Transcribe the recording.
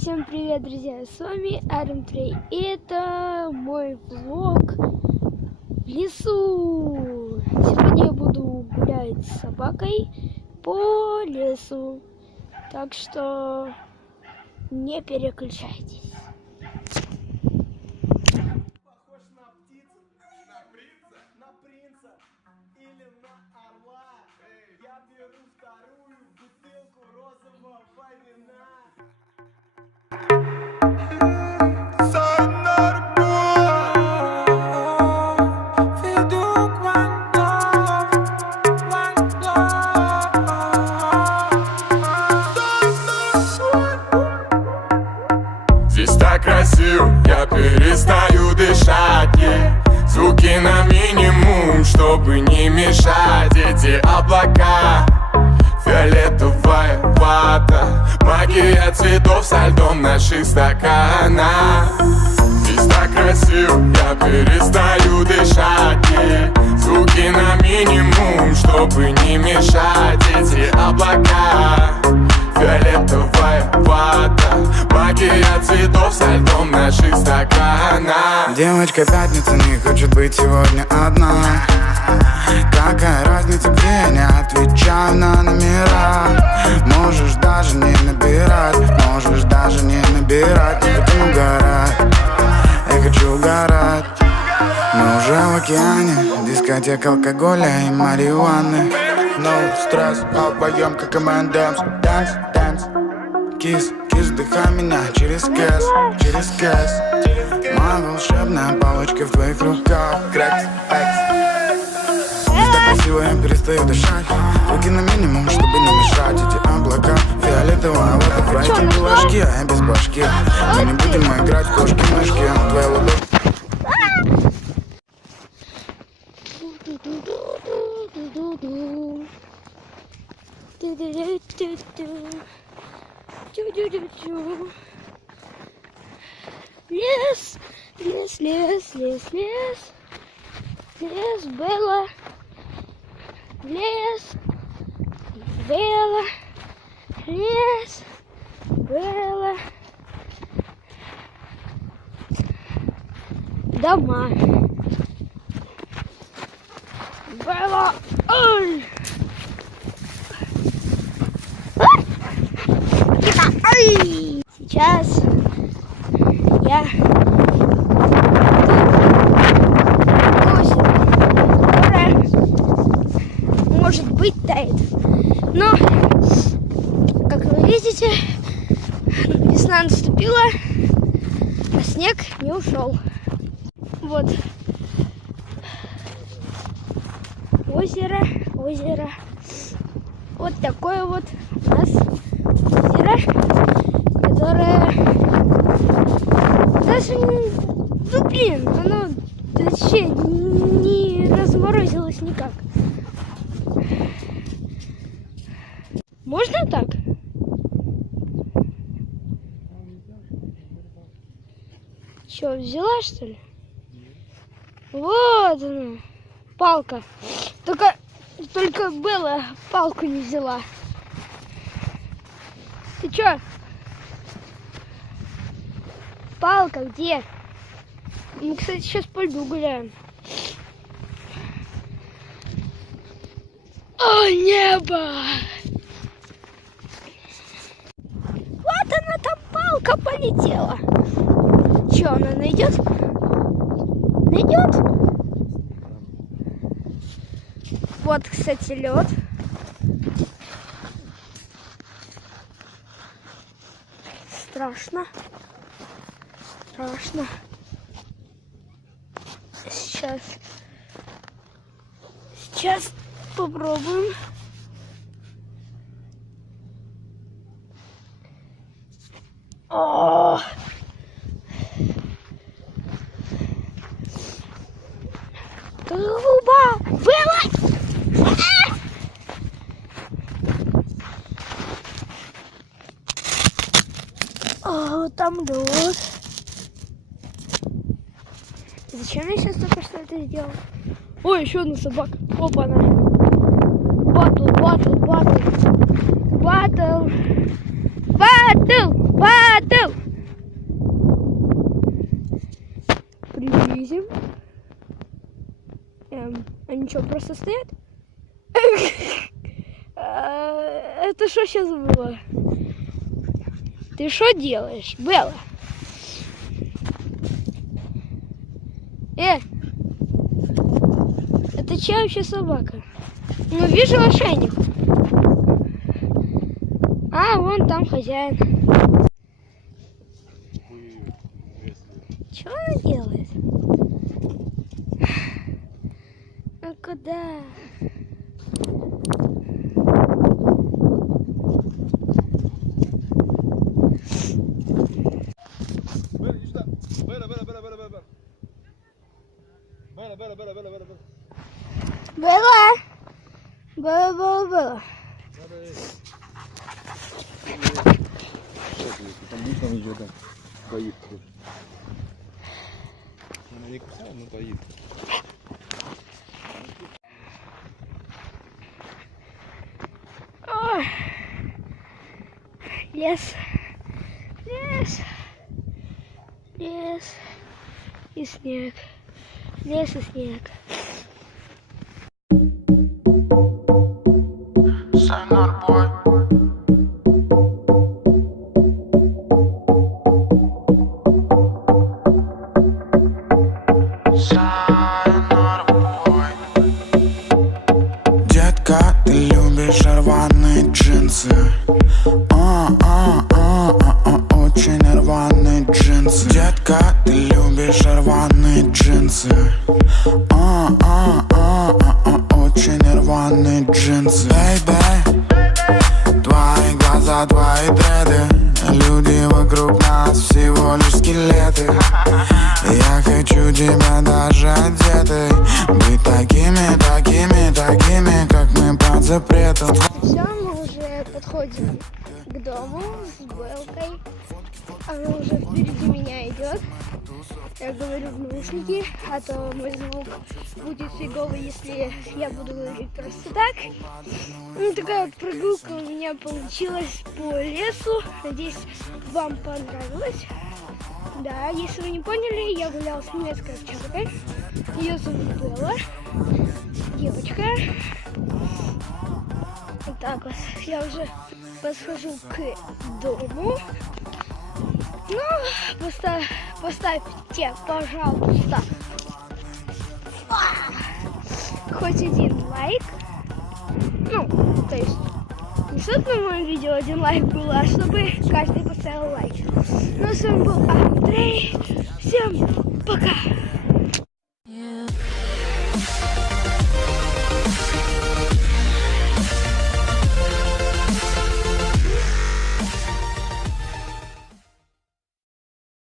Всем привет, друзья! С вами Адам Трей. И это мой влог в лесу. Сегодня я буду гулять с собакой по лесу. Так что не переключайтесь. Похож на птицу, на принца, или на орла. Я беру вторую бутылку розового вина. Здесь так красиво, я перестаю дышать, Звуки на минимум, чтобы не мешать. Эти облака, фиолетовая вата, магия цветов со льдом наших стаканах. Здесь так красиво, я перестаю дышать, Звуки на минимум, чтобы не мешать. Эти облака, фиолетовая вата, магия цветов со льдом наших стаканах. Девочка пятница не хочет быть сегодня одна. Какая разница, где, не отвечаю на номера. Можешь даже не набирать, можешь даже не набирать. Не хотим угорать, я хочу угорать. Мы уже в океане, дискотека алкоголя и марихуаны. No стресс, обоем как M&M's. Dance, dance, kiss, kiss, вдыхай меня через кэс, через кэс. Моя волшебная палочка в твоих руках. Крэкс, экс. Здесь так красиво, я перестаю дышать. Звуки на минимум, чтобы не мешать. Эти облака, фиолетовая вода, фрайки, башки, а я без башки. Мы не будем играть в кошки-мышки. Твоя ладошь. Лес, лес, лес, лес, лес, лес, Белла, лес, Белла, лес, Белла, дома, Белла, ой! Ай! Сейчас я которая может быть тает. Но, как вы видите, весна наступила, а снег не ушел. Вот озеро, озеро. Вот такое вот у нас озеро, которое даже, ну блин, оно вообще не разморозилось никак. Можно так? Че, взяла что ли? Вот она, палка. Только Белла палку не взяла. Ты чё? Палка где? Мы, кстати, сейчас по льду гуляем. О, небо! Вот она там, палка полетела. Че, она найдет? Найдет? Вот, кстати, лед. Страшно. Страшно. Сейчас попробуем. О! Труба! Вылазь! О, там лед. Зачем я сейчас только что это сделал? Ой, еще одна собака. Опа-на. Батл, батл, батл. Батл. Батл. Батл. что, просто стоят? Это что сейчас было? Ты что делаешь, Белла? Это чья вообще собака? Ну, вижу ошейник. А, вон там хозяин. Что она делает? А куда? Белла! Белла. Там ее там боится. Она не кусала, но боится. Ой. Лес и снег. Лес и снег. Детка, ты любишь рваные джинсы. Очень рваные джинсы. Детка, ты любишь рваные джинсы. Очень рваные джинсы. Бэйбэй, твои глаза, твои дреды. Люди вокруг нас всего лишь скелеты. Я хочу тебя даже одетой. Быть такими, как мы под запретом. Все, мы уже подходим к дому с Белкой. Она уже впереди меня идет. Я говорю в наушники, а то мой звук будет фиговый, если я буду говорить просто так. Ну, такая вот прогулка у меня получилась по лесу. Надеюсь, вам понравилось. Да, если вы не поняли, я гуляла с немецкой овчаркой. Ее зовут Белла. Девочка. Вот так вот. Я уже подхожу к дому. Ну, поставьте, пожалуйста, хоть один лайк. Ну, то есть, не чтобы на моем видео один лайк был, а чтобы каждый поставил лайк. Ну, с вами был Андрей. Всем пока!